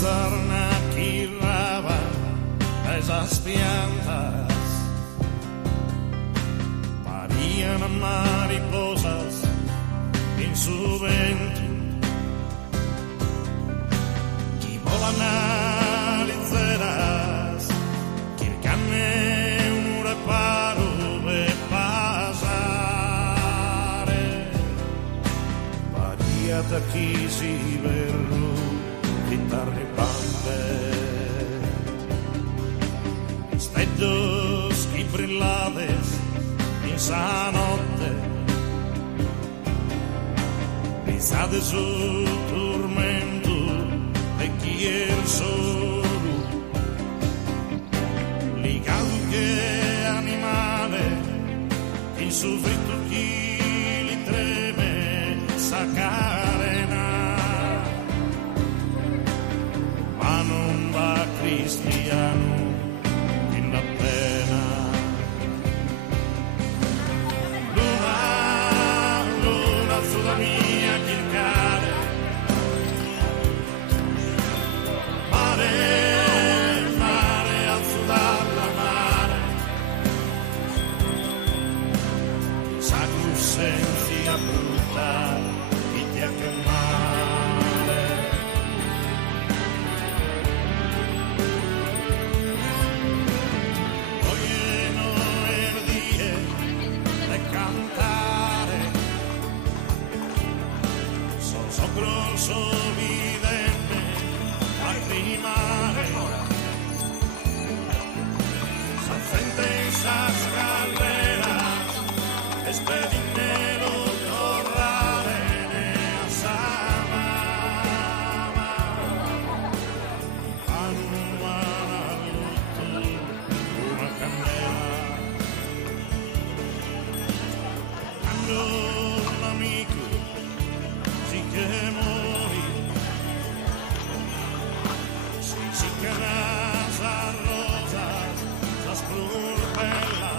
sarnaquirraba esas piantas parían mariposas en su ventre y volan aliceras cercane un reparo de pasare pariata chi si verrù chitarre bande specchios che brillades in sa notte pensate sul tormento de chi er solo ligado che animale in su fritto chi li treme sa carena ma non va cristiano in la pena luna sulla mia chircare mare al sudalla mare sacro senza brutta chi ti ha chiamare vogliono erdire e cantare so grosso vidente lacrimare sa frente sa scalera espedinelo torrare ne asama allumana lutto una candela quando un amico si che mori si che nasa rosa sa spurpella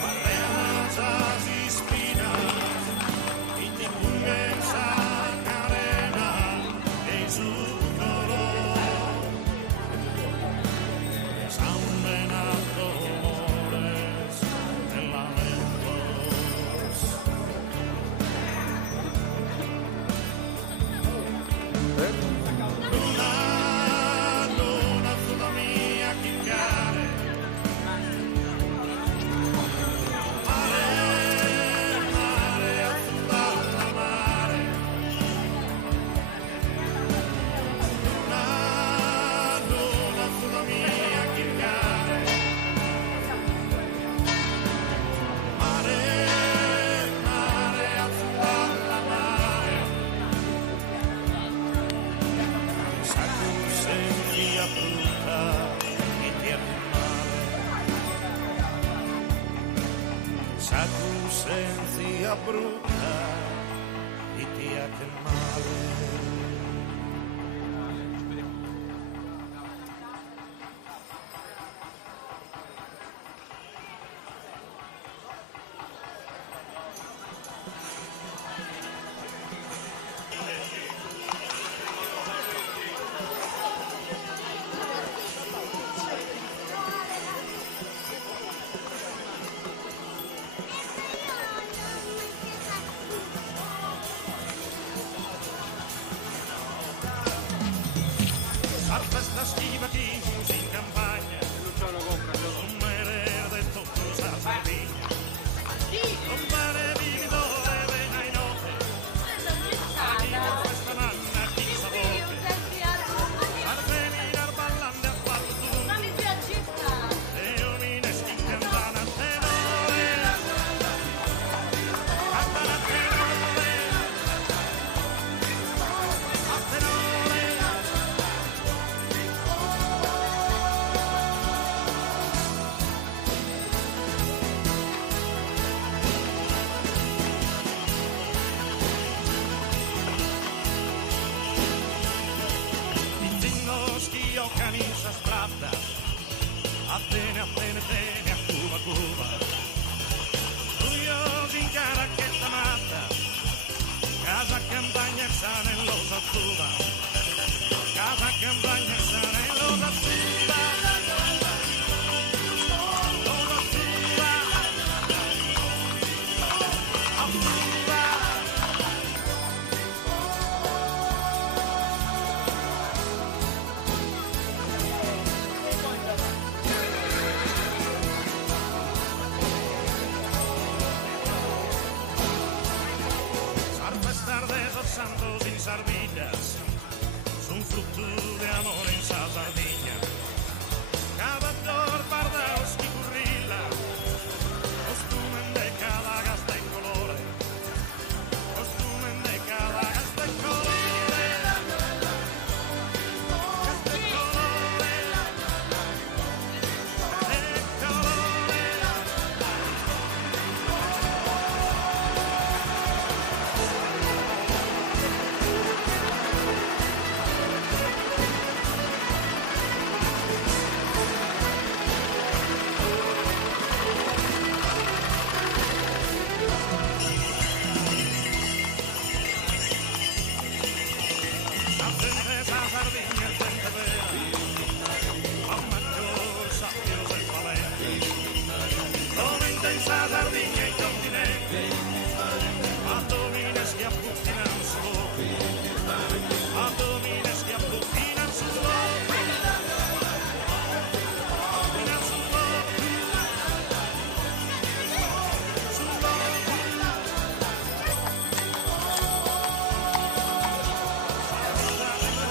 marreana si spina e ti condensa carena e su colore San Benato Mores e lamentos luna sulla mia chircare mare al sudalla mare luna sulla mia chircare mare al sudalla mare sacro sentia brutta e ti ha male sacro sentia brutta e ti ha male la festa stiva chi chiusi in campagna non me l'è detto cosa Sardegna non pare vividore vena in notte a chi con questa manna chi sa voce Arveni in arballande a quattro tu e io mi neschi in campana a tenore campana a tenore a tenore camisa strappa appena a Cuba curiosi in cara che matta casa campagna sana e lo sa sardillas son fruto de amor en esa sardina. Cavador, pardaos y currila, costumen de cada gasta en colores, costumen de cada gasta en colores, gasta en colores, en colores. La princesa sardina en Fuentevedra, a mayor sabios del Valente, con intensa sardina y continente, a domines que apustinan su boca, a domines que apustinan su boca, apustinan su boca, su boca. Salida de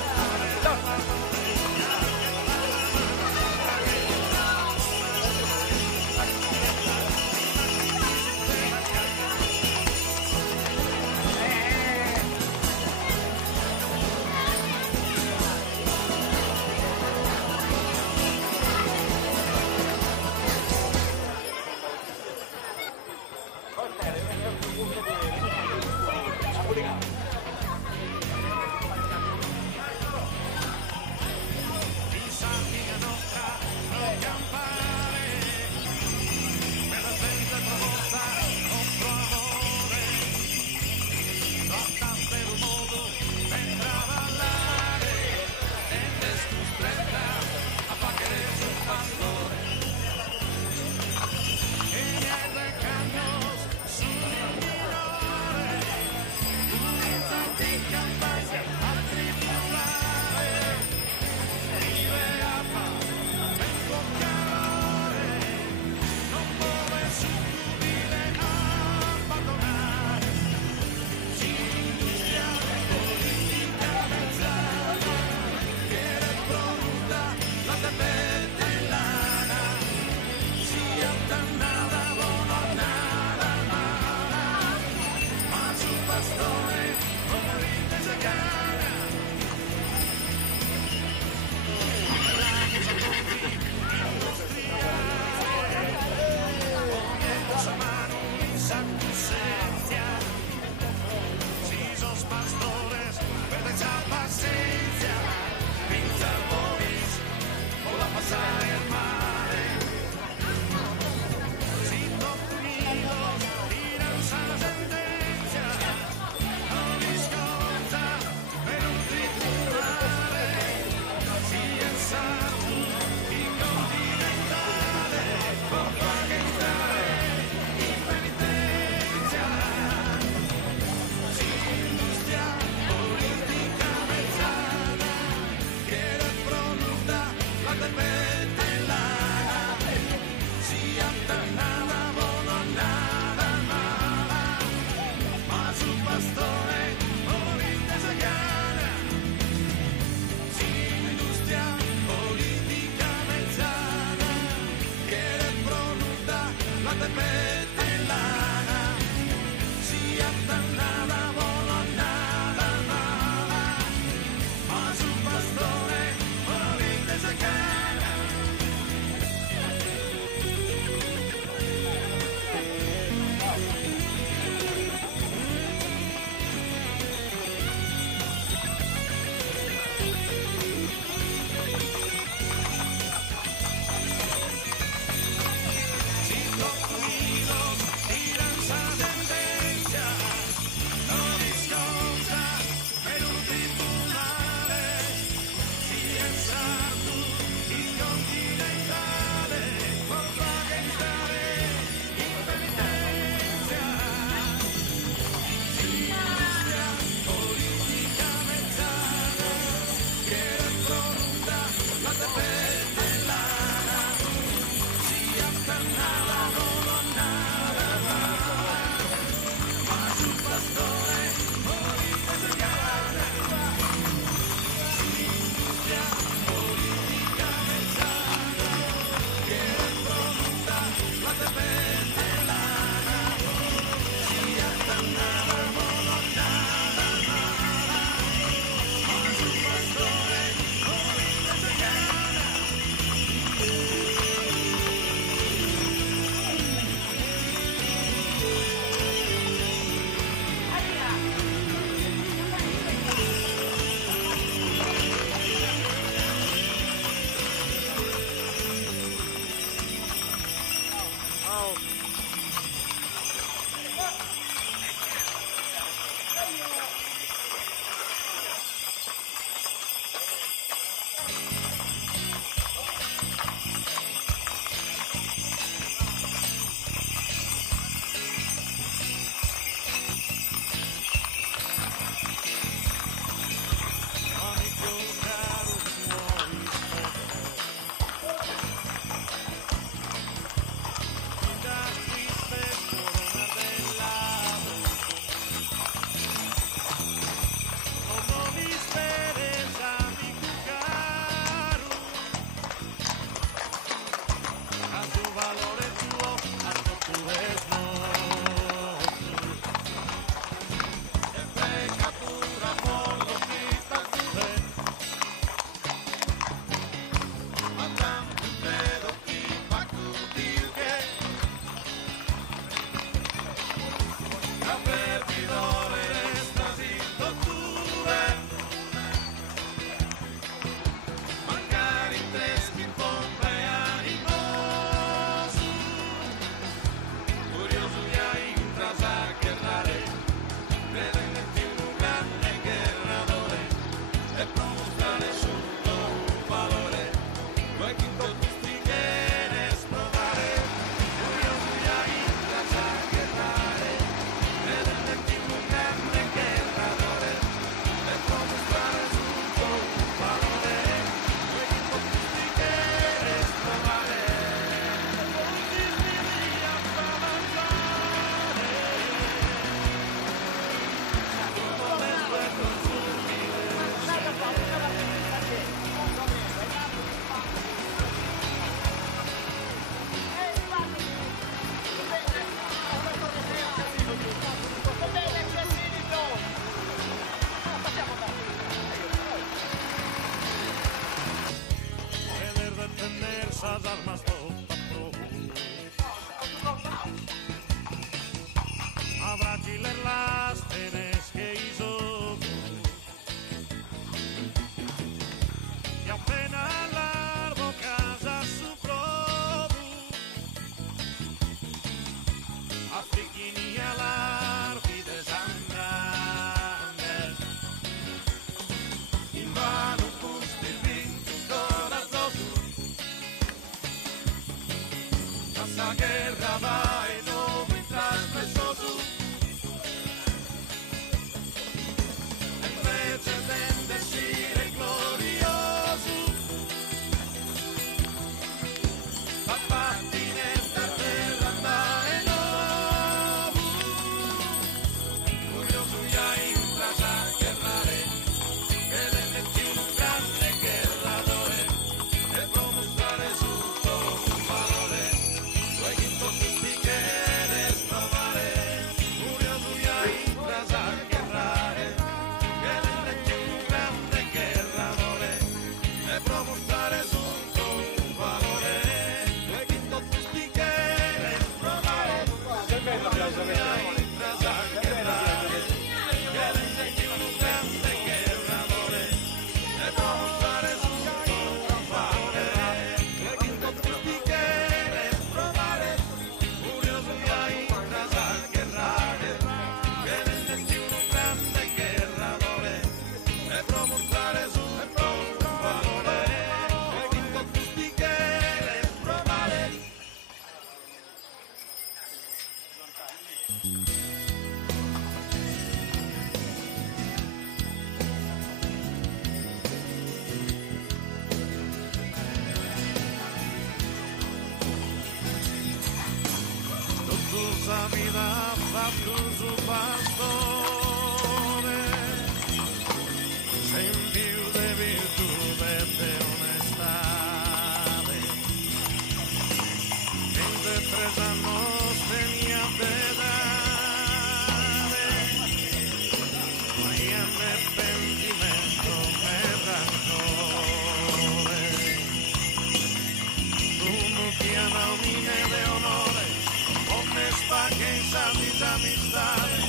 amistade,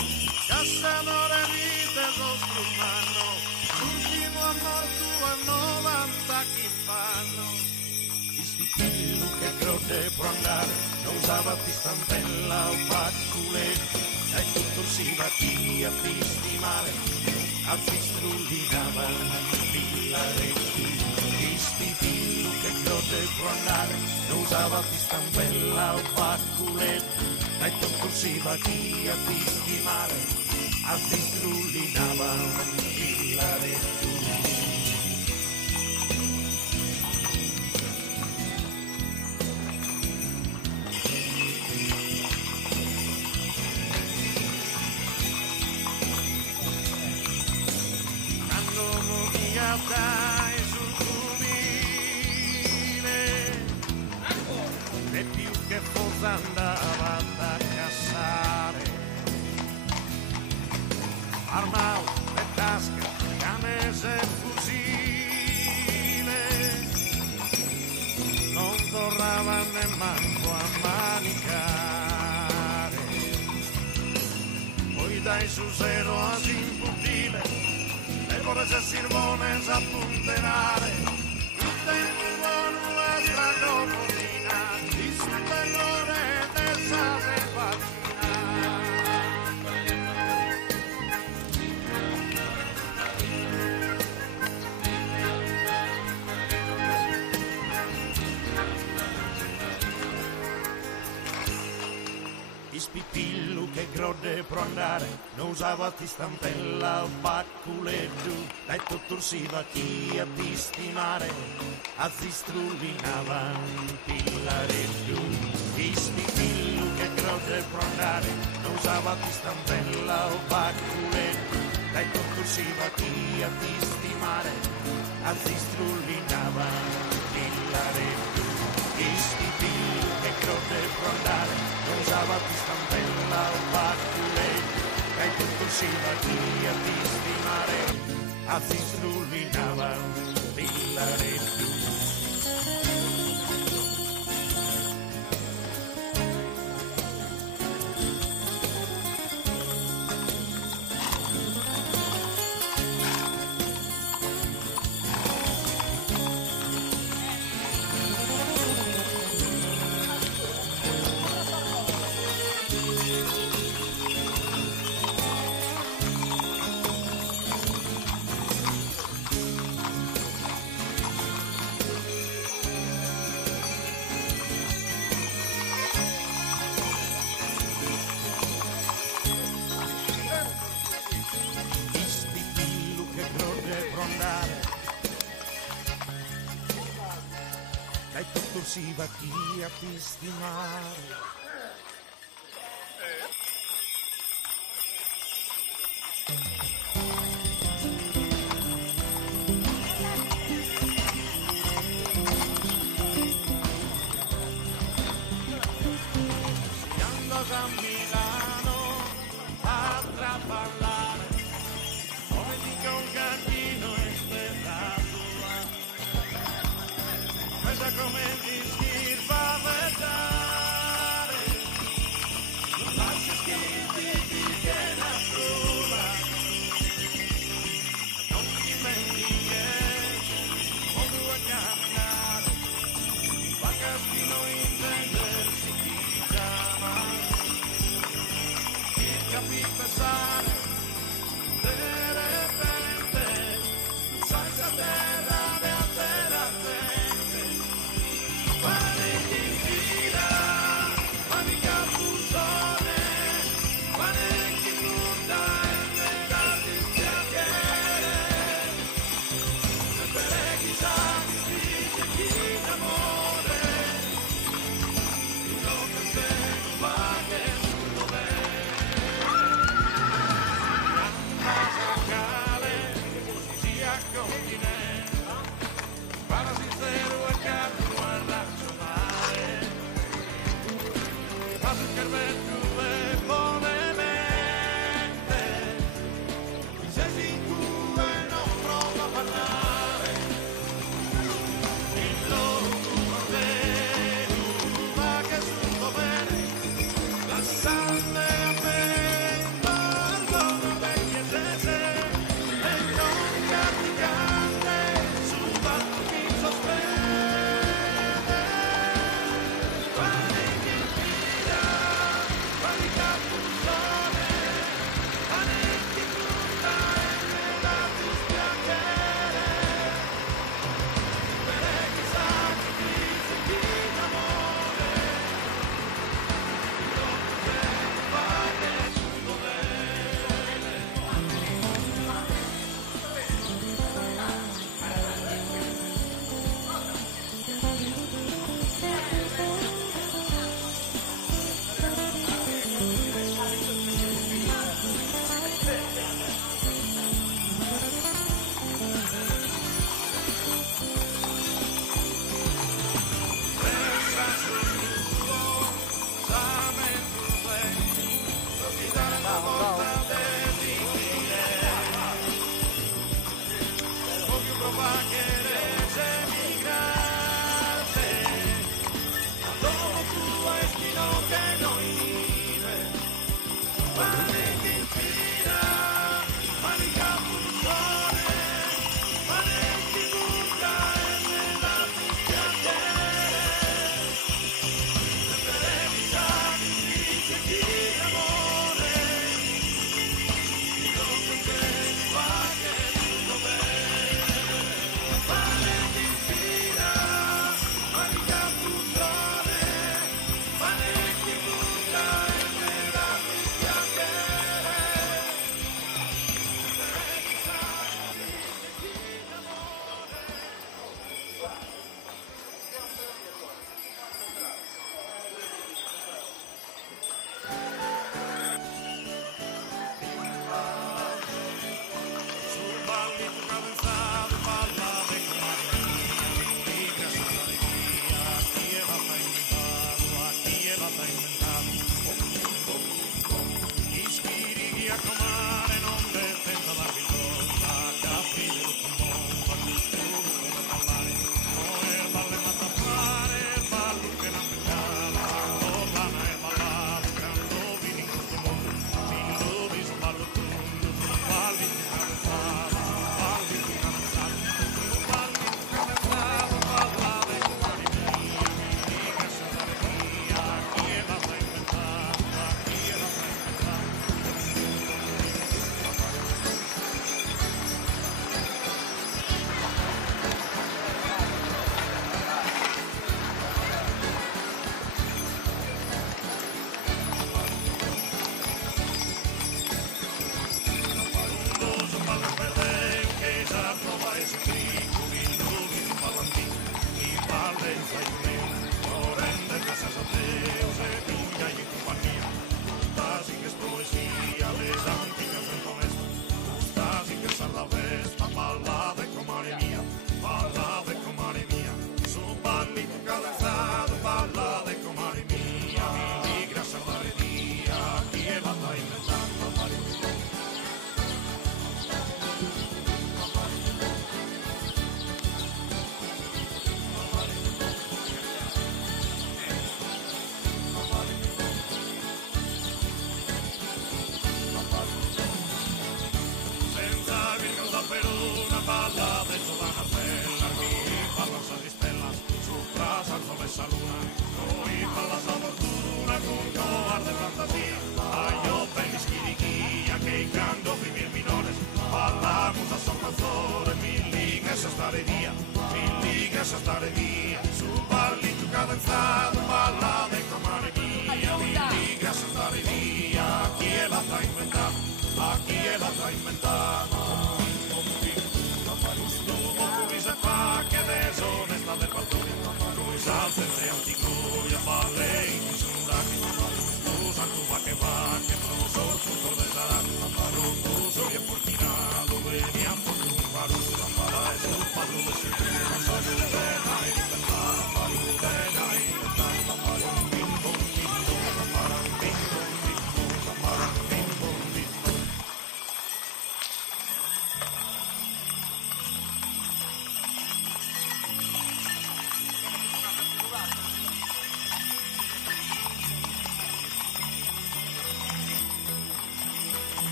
cazadores vite nostro mano, l'ultimo amor tuo a 90 chi fanno. Ispitilu che croce può andare, non usava ti stampella o facculetto, e tutto si va via di stimare, a strullinava villaretti. Ispitilu che croce può andare, non usava ti stampella o facculetto, e tutto si va via di stimare, a strullinava villaretti. Dai sul cubile e più che forse andava a cassare, armao e tasca, canese e fucile, non tornava nemmeno a manicare, poi dai su zero a imputile e vorrei sirvones a punterare, il tempo buono la stracomodina, il superiore del sase Ispipillu che grode pro andare, non usava ti stampella o bacculetto, dai tutto si va chi a ti stimare, a strullinava pillaretto. Ispipillu che grode pro andare, non usava ti stampella o bacculetto, dai tutto si va chi a ti stimare, a strullinava pillaretto. Ispipillu che grode pro andare, non usava ti stampella o facculetto, e tutto si va via di stimare, a strullinava pillaretto. E tutto si va chi a stimare. Si anda a Milano a trapallare, come dica un gattino esperato. Come ti schiffa vedere, non lasci schiffi ti viene a prova, non ti dimentichi come vuoi camminare, va caspino intendersi ti chiama, ti capì pensare, de repente, non sai se terra a terra para sincero el carro a razonare, ma se scherzetto e buonamente, se si incura e non prova a parlare, il loro ma che sul dovere, lasciarle a me.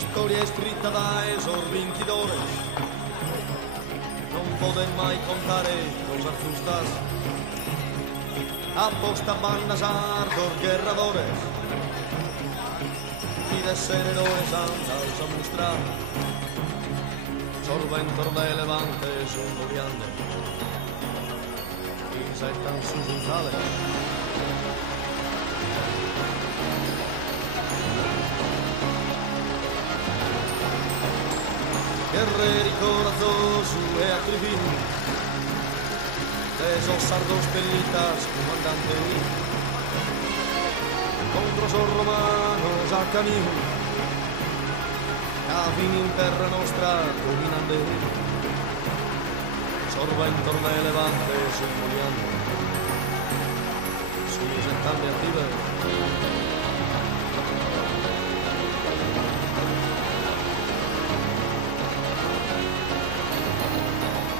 Historia scritta da esorvintidores, non poden mai contare cosas justas. Aposta bandas ardor guerradores, y de ser héroes andas a mostrar. Sorbentor de levantes un goliande, insectan sus unsales. Guerreri corazosos e atrevidos, esos sardos pelitas comandante, contra os romanos a camino, cavin in terra nostra dominante, sorbentor de levante sul moliando, sus entame active.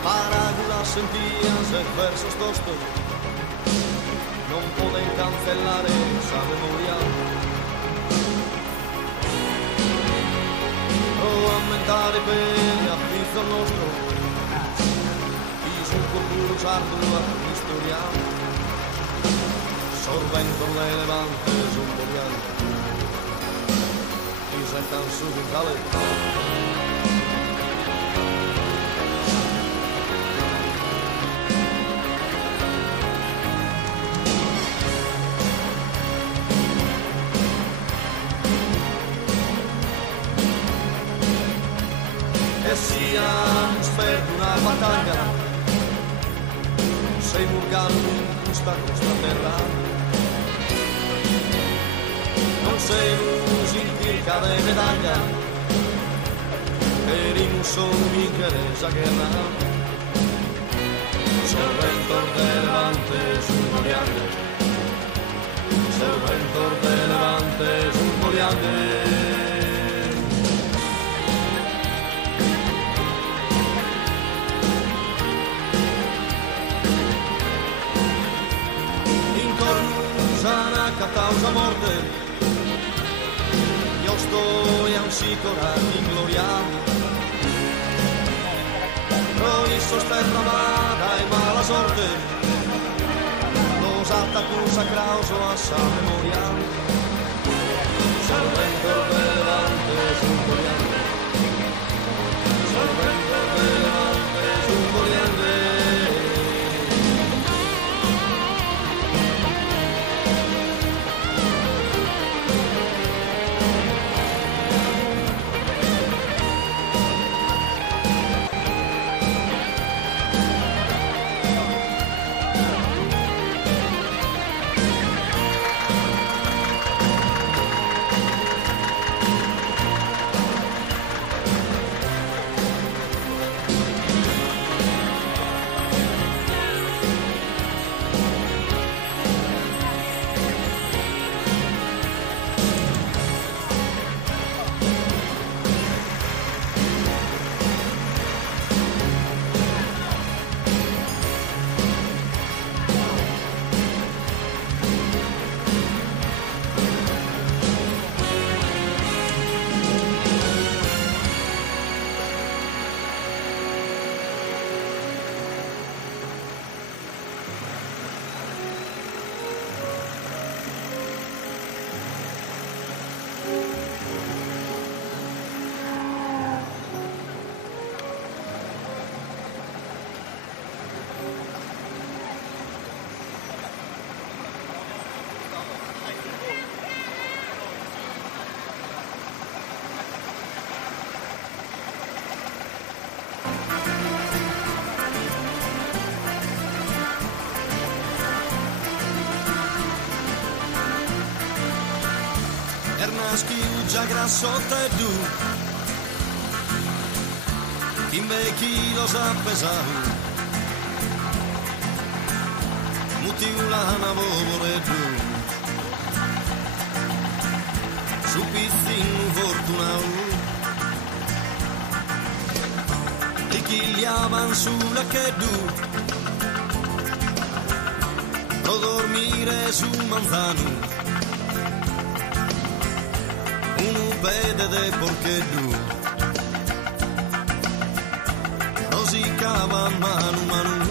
Parábolas sentías en versos tostos, non poden cancelar esa memoria. O aumentare per affizzo nostro, y sul corpuro ardua historia. Sorbentor de levante sul moliando, y sentan sus unsales. E siamo per una battaglia, sei murgano in questa nostra terra, non sei musica de medaglia, queremos solo vincere esa guerra. Sorbentor de levante sul moliande, sorbentor de levante sul moliande. A causa morte, io sto ancora in gloria, noi sosterra amada e mala sorte, los atacus sacraos a sa memoria, sorbentor de levante sul moliande, sorbentor de levante sul moliande. Già grassotto e tu, in chi lo sa pesare, mutiulana vovore tu, su pizzino fortunao, e chi gli avanzula che tu, non dormire su manzano. pede de porque du rosicava manu manu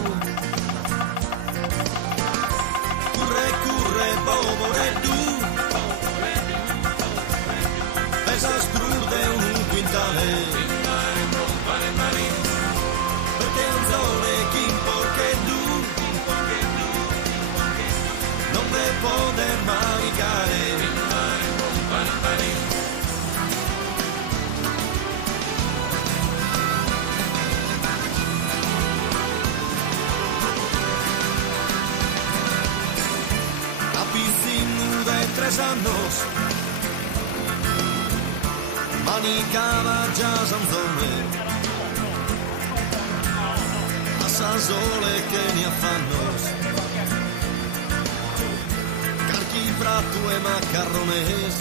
curre povore du pesa scrude un quintale perché un sole chi porque du non me poter manicare a piscinu de 3 años manicava già zanzone a sole che ne affannos carchi prato e macarrones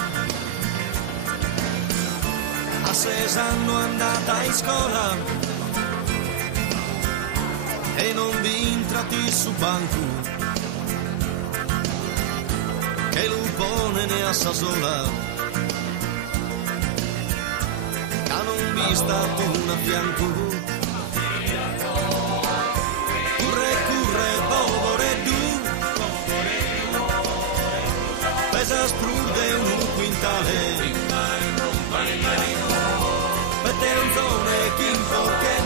a 6 anni andata in scuola e non vi intrati su banco che lupone ne a sola che non vi stato una fianco povore du pesa sprude un quintale per te un zone chi porque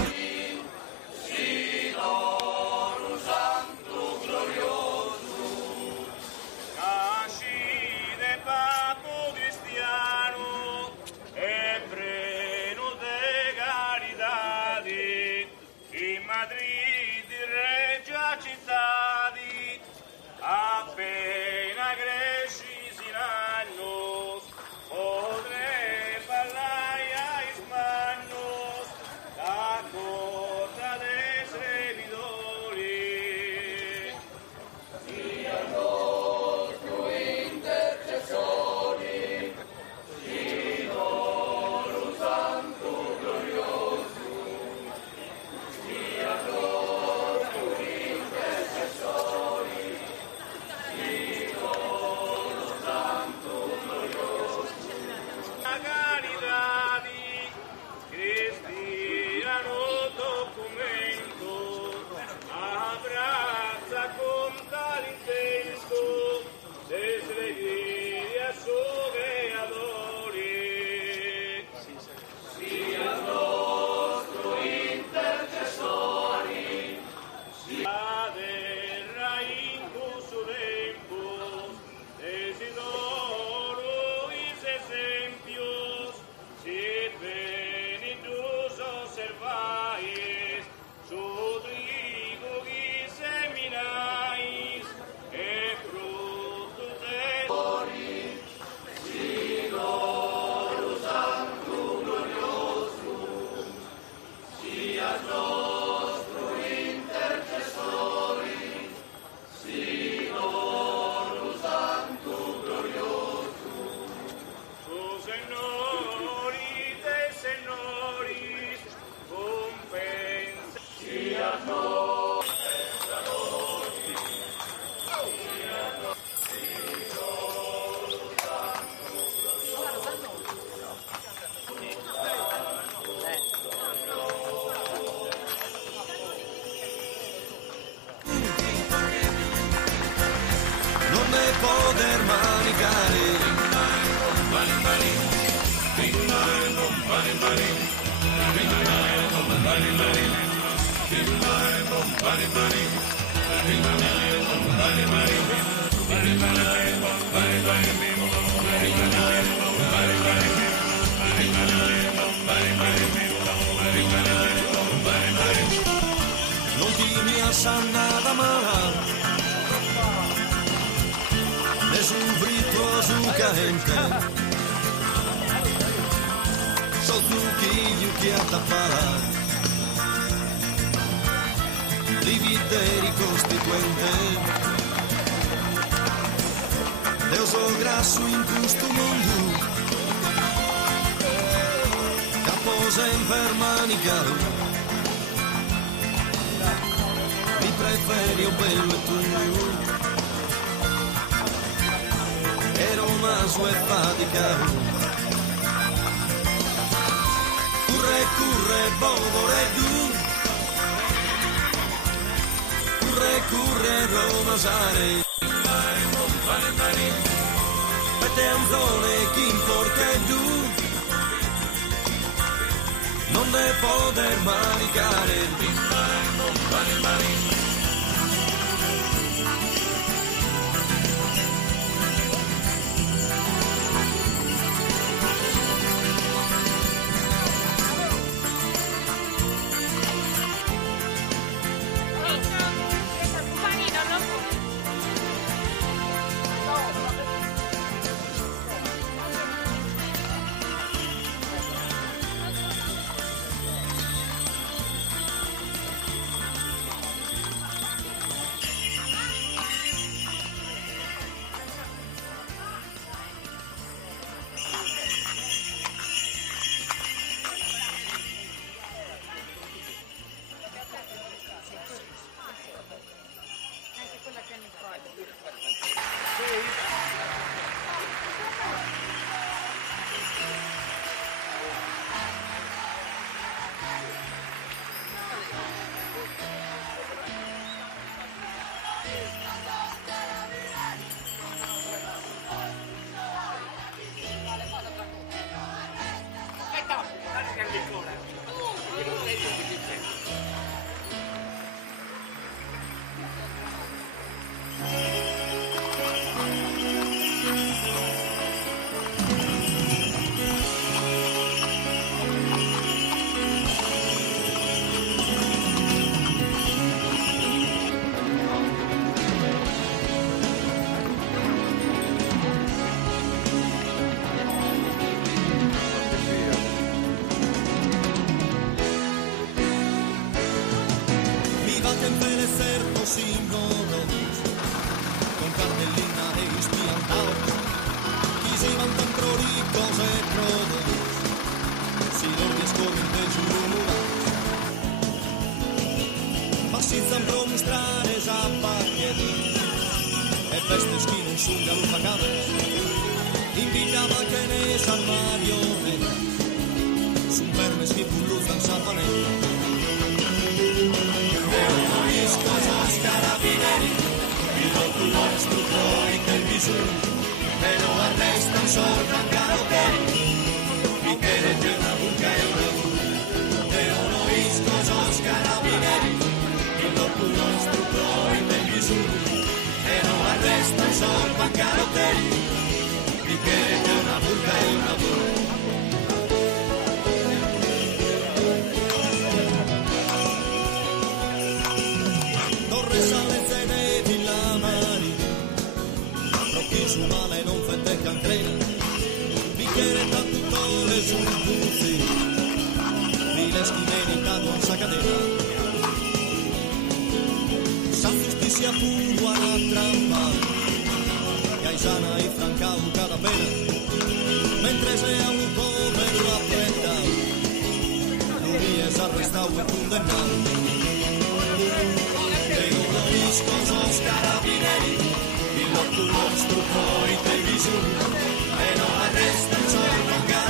poter manicare non ti mi assannata mala nessun fritto su gente sotto che a tappare divideri costituente io so grasso in questo mondo capo sempre manicato mi preferi un bello e tu ero una sua fatica Curre, curre, bovore du. Curre, curre, Roma sare. Pete anzone, chi importa tu. Non ne poter maricare. Il nostro poi televisore e non arresta il sol